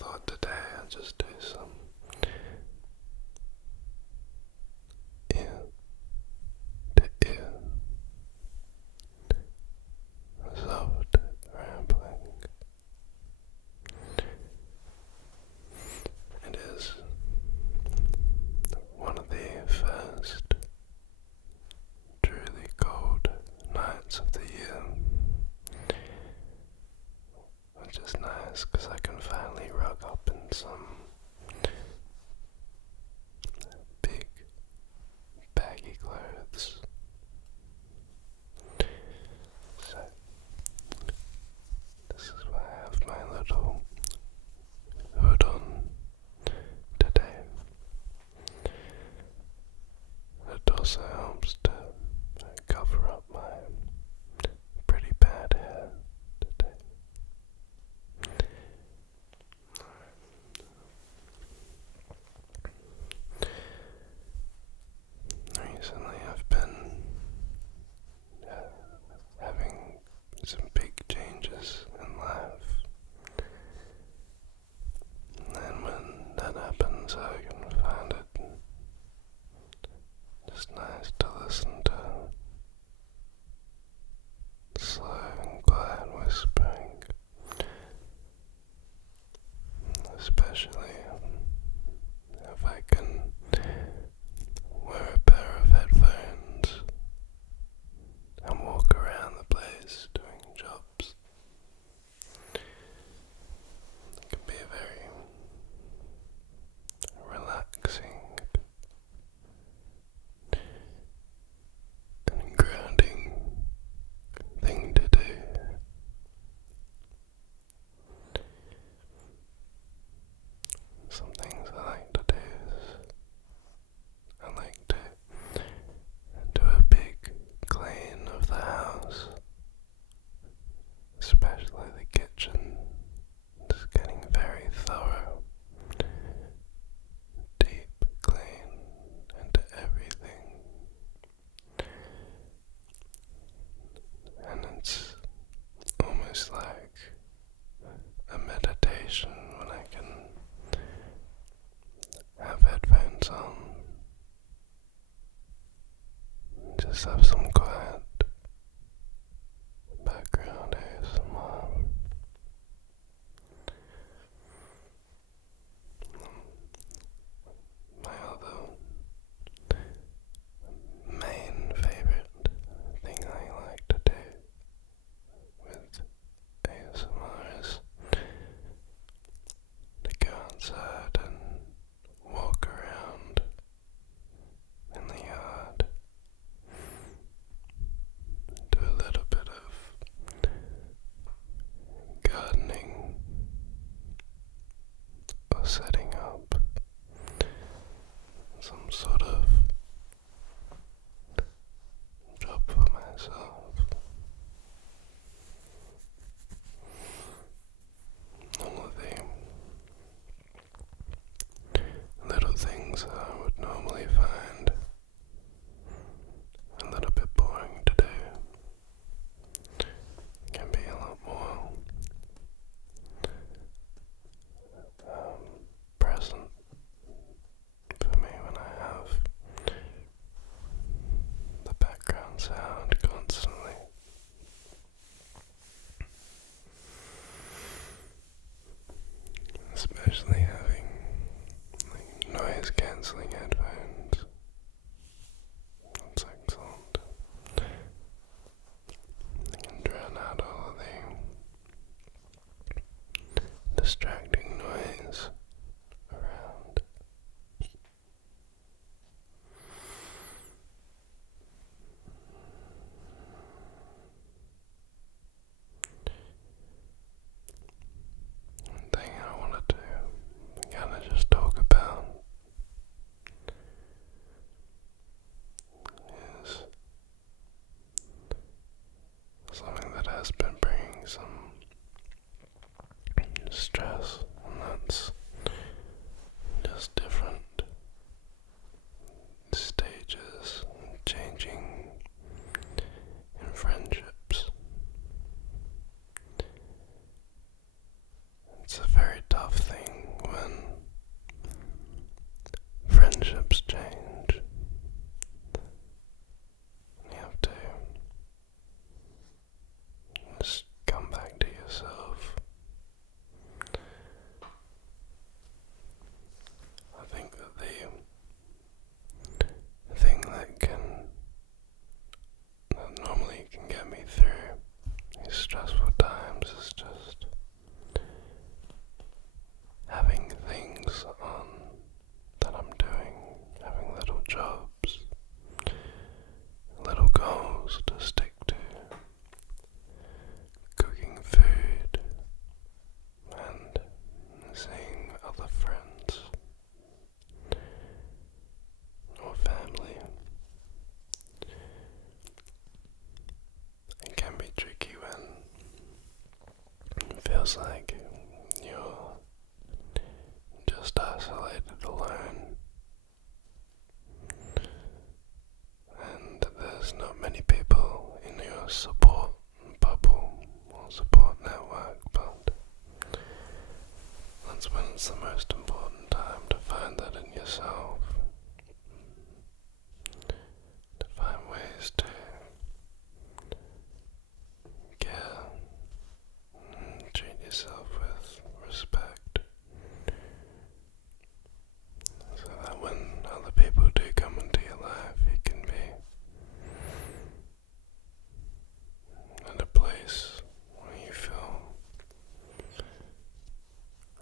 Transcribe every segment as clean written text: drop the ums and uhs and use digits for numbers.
thought today I'd just do some ear to ear soft rambling. It is one of the first truly cold nights of the year, which is nice because I can finally rug up in some feels like you're just isolated alone, and there's not many people in your support bubble or support network, but that's when it's the most important time to find that in yourself, to find ways to care and treat yourself with respect, so that when other people do come into your life, you can be at a place where you feel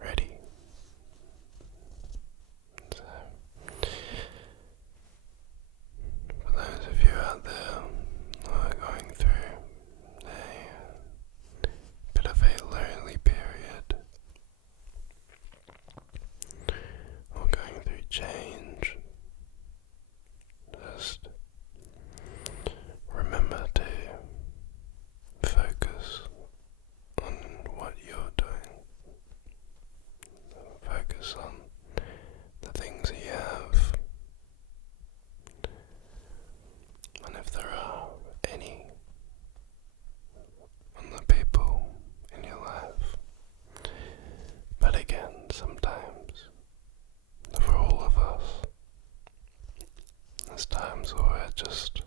ready. So, for those of you out there who are going through a bit of a lonely period, or going through change, just remember to focus on what you're doing. Focus on the things you have, and if there are any on the people in your life. But again, sometimes, for all of us, there's times where we're just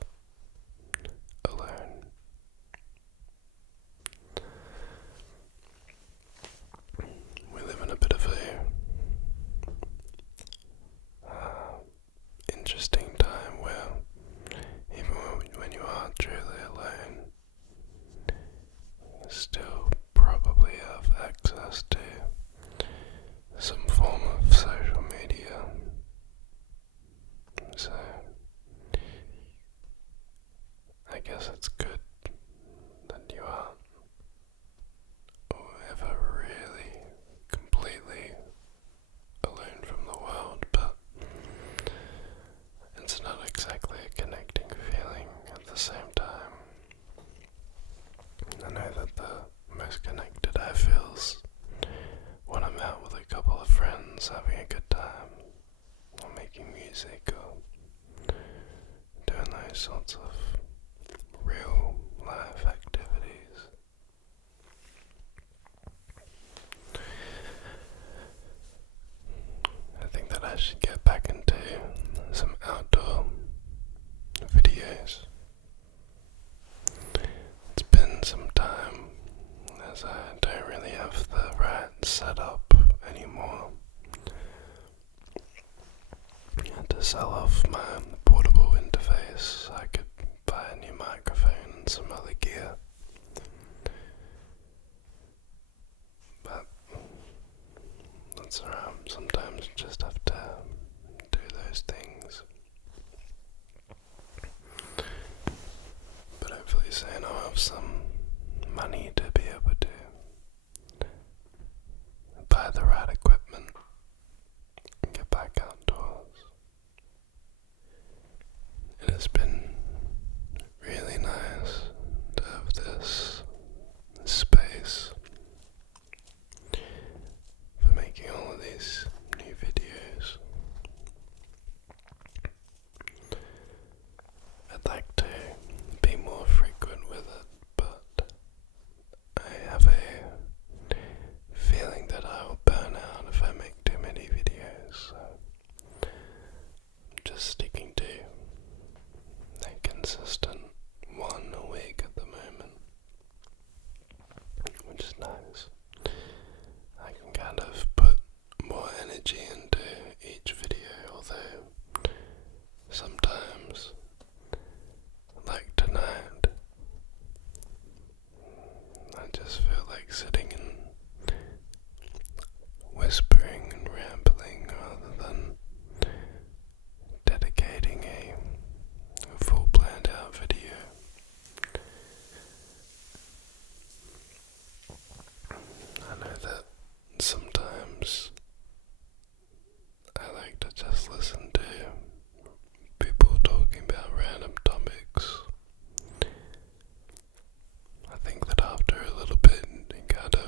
alone. We live in a bit of a interesting time where even when you are truly alone, you still probably have access to some form of social media. So I guess it's good that you aren't ever really completely alone from the world, but it's not exactly a connecting feeling at the same time. I know that the most connected I feel is when I'm out with a couple of friends having a good time, or making music, or doing those sorts of real life activities. I think that I should get back into some outdoor videos. It's been some time, as I don't really have the right setup anymore. I had to sell off my portable interface so I could buy a new microphone and some other gear. But that's alright, sometimes you just have to do those things. But hopefully soon I'll have some money to be able to buy the right equipment and get back outdoors. It has been really nice to have this space for making all of these new videos. I'd like to be more frequent with it, but I have a feeling that I'll burn out if I make too many videos, so I'm just sticking to a consistent one a week at the moment, which is nice. I can kind of put more energy into each video, although sometimes, like tonight, I just feel like sitting and whispering and rambling rather than dedicating a full planned out video. I know that sometimes I like to just listen to people talking about random topics. I think that after a little bit, you gotta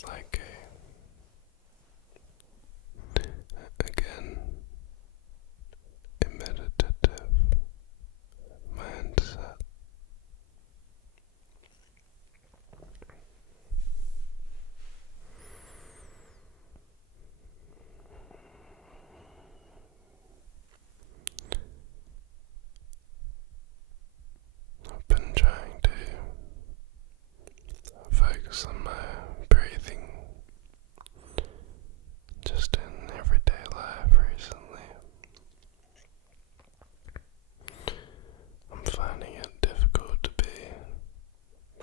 It's like again, a meditative mindset. I've been trying to focus on my breathing just in everyday life recently. I'm finding it difficult to be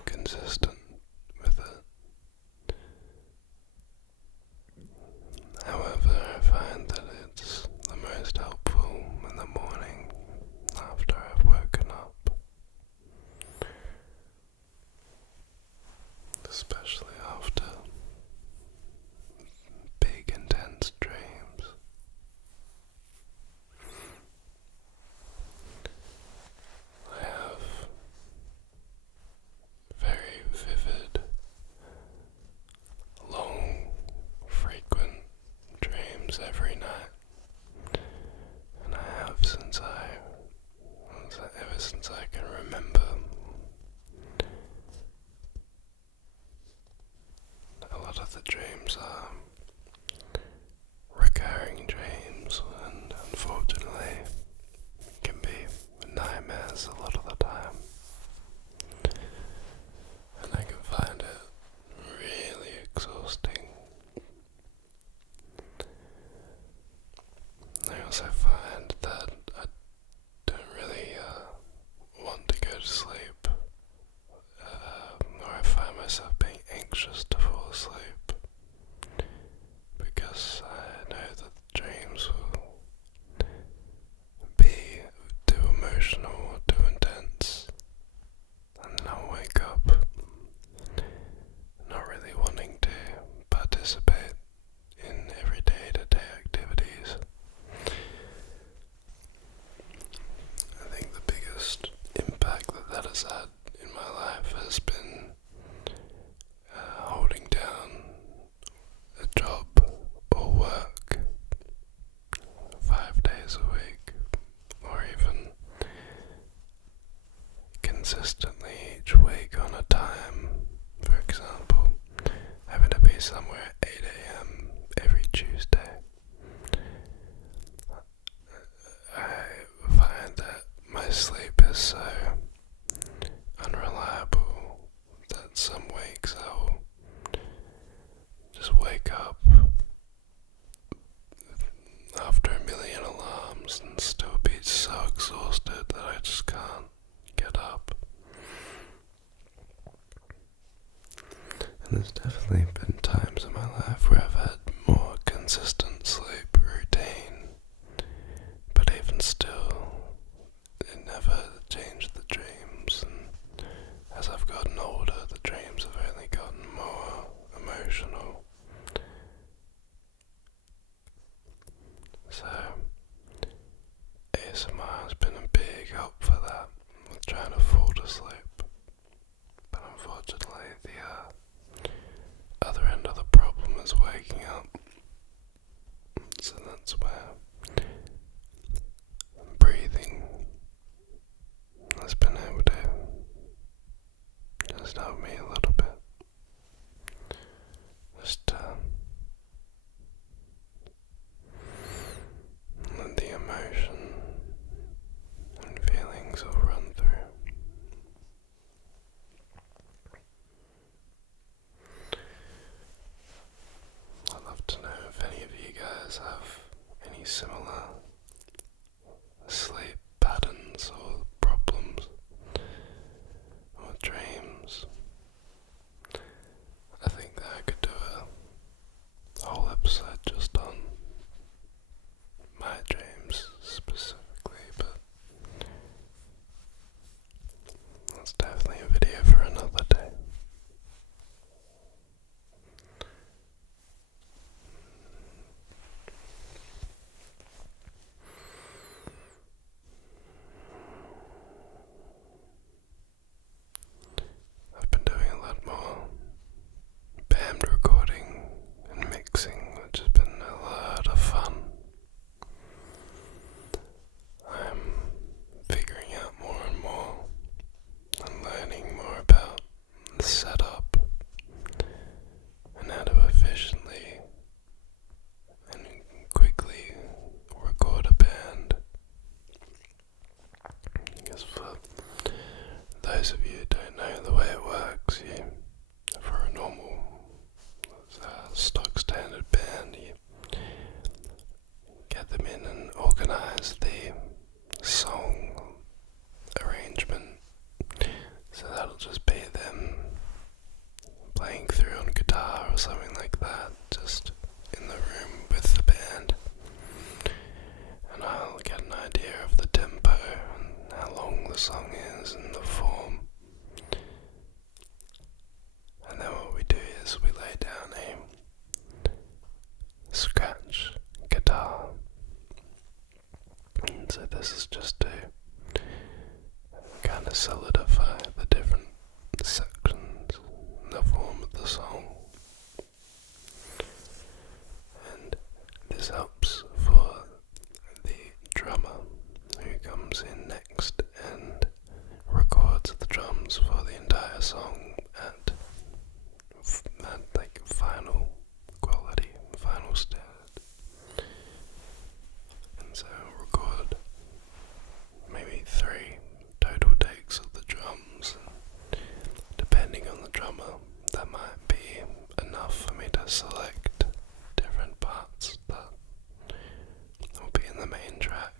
consistent with it. However, I find that it's the most helpful in the morning after I've woken up. Especially after big intense dreams. I have very vivid, long, frequent dreams every night, and I have ever since I can remember. A lot of the dreams are recurring dreams, and unfortunately can be nightmares a lot of the time, and I can find it really exhausting. I also find that I don't really want to go to sleep, or I find myself being anxious to fall asleep, because I know that the dreams will be too emotional or too intense, and then I'll wake up not really wanting to participate in everyday to-day activities. I think the biggest impact that has had in my life has been holding down a job or work 5 days a week, or even consistently each week on a time. For example, having to be somewhere at 8 a.m. every Tuesday. I find that my sleep is so unreliable that some weeks I'll just wake up after a million alarms and still be so exhausted that I just can't get up. And there's definitely been times in my life where I've had more consistent sleep routine, but even still, it never changed the dreams, and as I've gotten older, the dreams have only gotten more emotional. So, ASMR has been a big help for that, with trying to fall asleep. But unfortunately, the other end of the problem is waking up kind of solidify the different sections in the form of the song. And this helps for the drummer who comes in next and records the drums for the entire song at like final quality, final standard. And so record maybe 3 total takes of the drums. Depending on the drummer, that might be enough for me to select different parts that will be in the main track.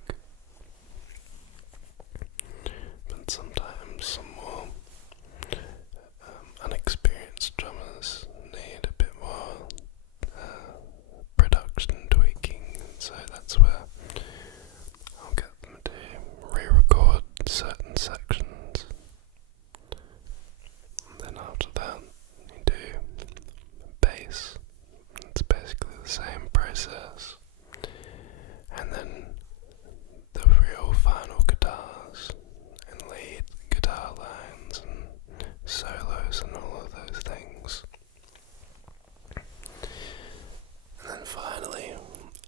But sometimes some more unexperienced drummers need a bit more production tweaking, so that's where I'll get them to re-record certain sections. And then after that, you do bass. It's basically the same process. And then the real final guitars and lead guitar lines and solos and all of those things. And then finally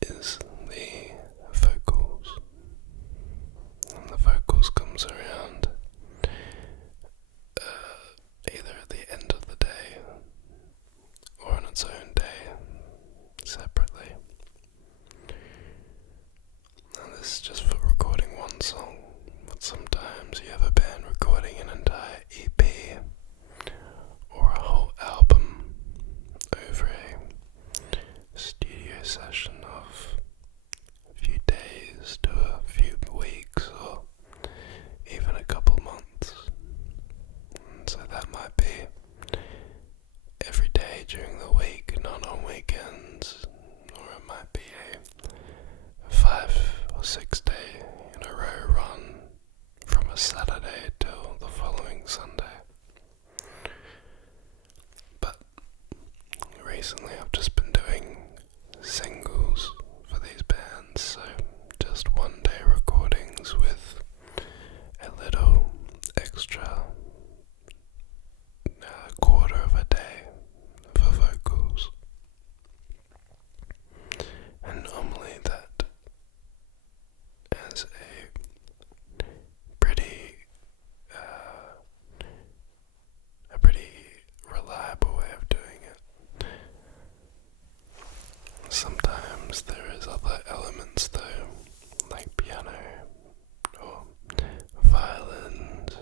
is the vocals. And the vocals comes around either at the end of the day or on its own day separately. And this is just for recording one song, but sometimes you have a band recording an entire EP or a whole album over a studio session of a few days to a few weeks or even a couple months. And so that might be every day during the week, not on weekends, or it might be a 5 or 6 day in a row run from a Saturday till the following Sunday. But recently I've just been doing singles for these bands, so just 1 day recordings with a little extra quarter of a day for vocals. And normally that is a pretty reliable way of doing it. Sometimes there is other elements though, like piano or violins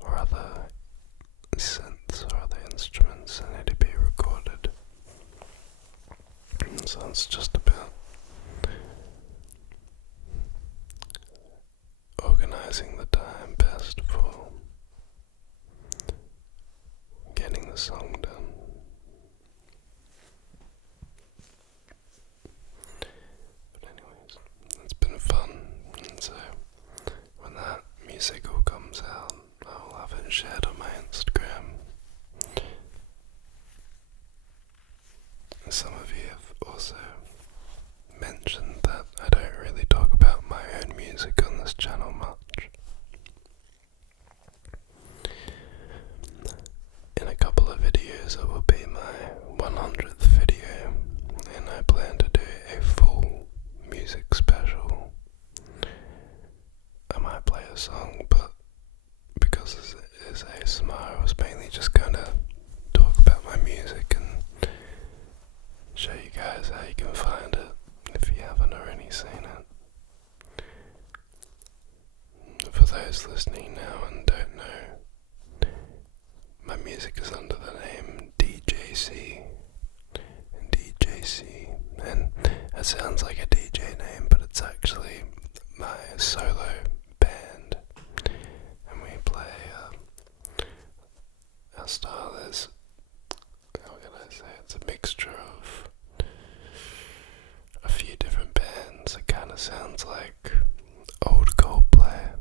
or other synths or other instruments that need to be recorded. And so it's just about organizing the time best for getting the song done. But anyways, it's been fun, and so when that music all comes out, I'll have it shared on my Instagram. Some of you have also mentioned that I don't really talk about my own music on this channel much. In a couple of videos it will be my 100th video, and I plan to do a full music special. I might play a song, but because it is ASMR, I was mainly just gonna talk about my music and show you guys how you can find it if you haven't already seen it. For those listening now and don't know, my music is under the name DJC. And it sounds like a DJ name, but it's actually my solo band. And we play, our style is, how can I say, it's a mixture of a few different bands. It kind of sounds like old Coldplay,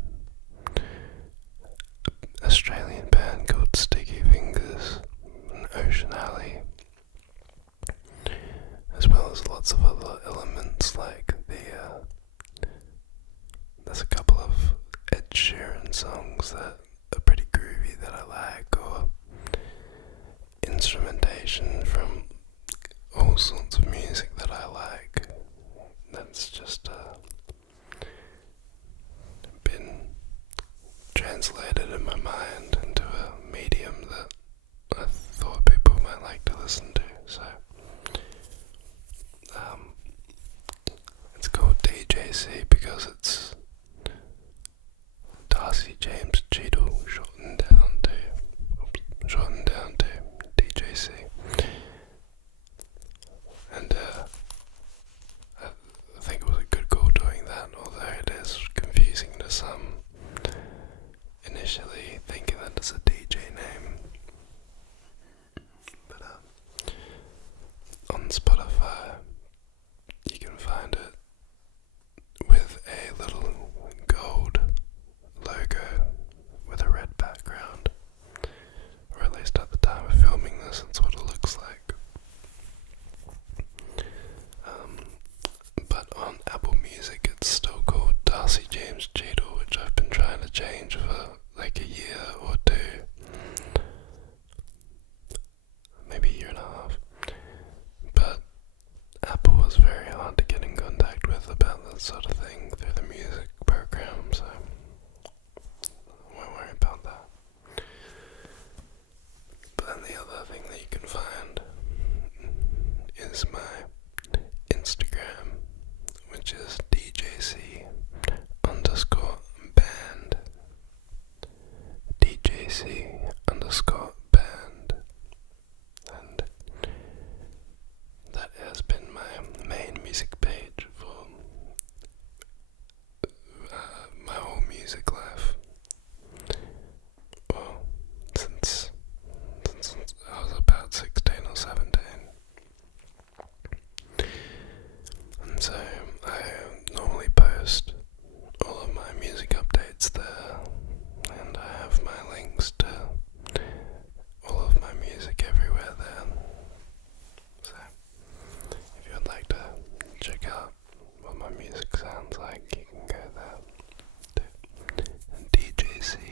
songs that are pretty groovy that I like, or instrumentation from all sorts of music that I like. That's just been translated in my mind into a medium that I thought people might like to listen to. So it's called DJC because it's Darcy James Cheadle shortened down to DJC. And I think it was a good call doing that, although it is confusing to some initially thinking that it's a DJ name. But on Spotify you can find it with a little gold logo with a red background, or at least at the time of filming this, that's what it looks like. But on Apple Music it's still called Darcy James Cheadle, which I've been trying to change for like a year or two, maybe a year and a half. But Apple was very hard to get in contact with about that sort of thing through the music program, so I won't worry about that. But then the other thing that you can find is my Instagram, which is DJC_band. DJC_band. And that has been my main music page for my whole music life. Well, since I was about 16 or 17. And so I normally post all of my music updates there, and I have my links to all of my music everywhere there. So if you would like to check out what my music sounds like, you can go there to DJC_band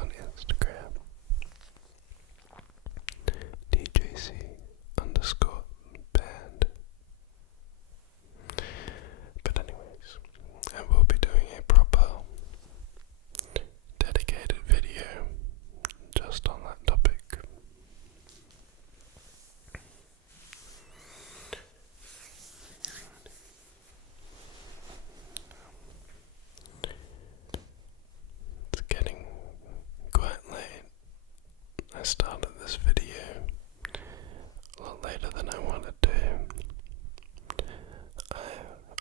on Instagram. DJC_band. But anyways, I will be doing a proper dedicated video just on that topic. It's getting quite late. I started this video a lot later than I wanted to. I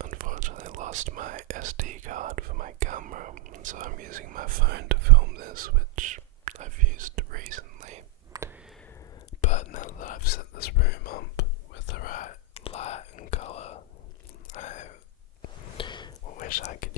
unfortunately lost my SD card for my camera, and so I'm using my phone to film this, which I've used recently. But now that I've set this room up with the right light and colour, I wish I could